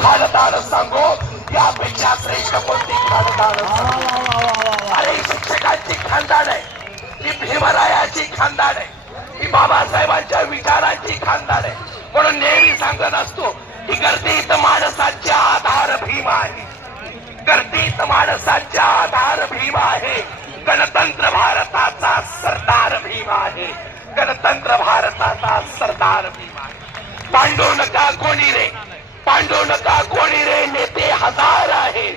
खानदान सांगू यापेक्षा श्रेष्ठ कोणती खानदान? अरे शिक्षकांची खानदान आहे, ही भीमरायाची खानदान आहे, ही बाबासाहेबांच्या विचारांची खानदान आहे. म्हणून नेहमी सांगत असतो की गर्दीत माणसाच्या आधार भीम आहे, गर्दीत माणसाच्या आधार भीम आहे. गणतंत्र भारताचा सरदार भीम आहे, गणतंत्र भारताचा सरदार भीम आहे. पांडू नका कोणी रे, पांडू नका कोणी रे, नेते हजार आहेत.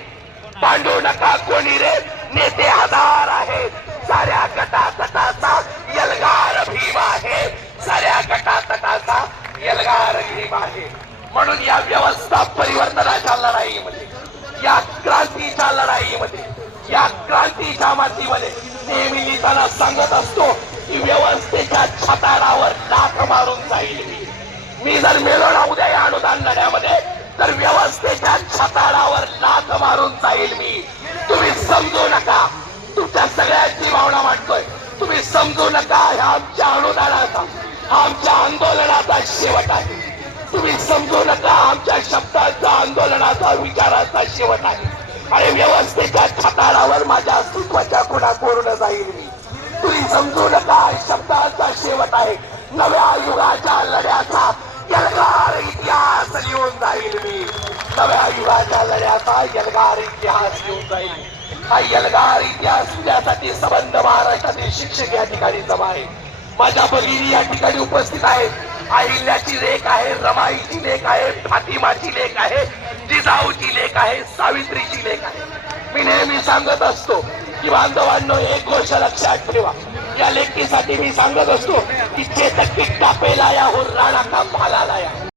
पांडू नका कोणी रे, नेते हजार आहेत. साऱ्या गटातटाचा यलगार भीम आहे, साऱ्या गटातटाचा यलगार भीम आहे. म्हणून या व्यवस्था परिवर्तनाच्या लढाईमध्ये, या क्रांतीच्या लढाईमध्ये, या क्रांतीच्या मातीमध्ये नेहमी लिहिताना सांगत असतो की व्यवस्थेच्या छताडावर लाथ मारून जाईल मी जर मेलो ना उद्या या अनुदान लढ्यामध्ये, तर व्यवस्थेच्या छताडावर लाथ मारून जाईल मी. तुम्ही समजू नका, तुमच्या सगळ्यांची भावना मांडतोय, तुम्ही समजू नका ह्या आमच्या अनुदानाचा, आमच्या आंदोलनाचा शेवट आहे. तुम्ही समजू नका आमच्या शब्दाचा, आंदोलनाचा, विचाराचा शेवट आहे. आणि व्यवस्थेच्या छताडावर माझ्या अस्तित्वाच्या खुणा कोरून जाईल मी. तुम्ही समजू नका शब्दाचा शेवट आहे. नव्या युगाच्या लढ्याचा यलगार इतिहास लिहून जाईल मी. नव्या युगाच्या लढ्याचा यलगार इतिहास लिहून जाईल. हा यलगार इतिहास लिहिण्यासाठी संबंध महाराष्ट्रातील शिक्षक या ठिकाणी जमा आहे. माझ्या भगिनी या ठिकाणी उपस्थित आहेत. अहिल्याची लेख आहे, रमाईची लेख आहे, फातिमाची लेख आहे, जिजाऊची लेख आहे, सावित्रीची लेख आहे. मी नेहमी सांगत असतो की बांधवांनो एक गोष्ट लक्षात ठेवा, या लेखीसाठी मी सांगत असतो की चेतक किट्टा पेलाया हो राणा का भाला लाया.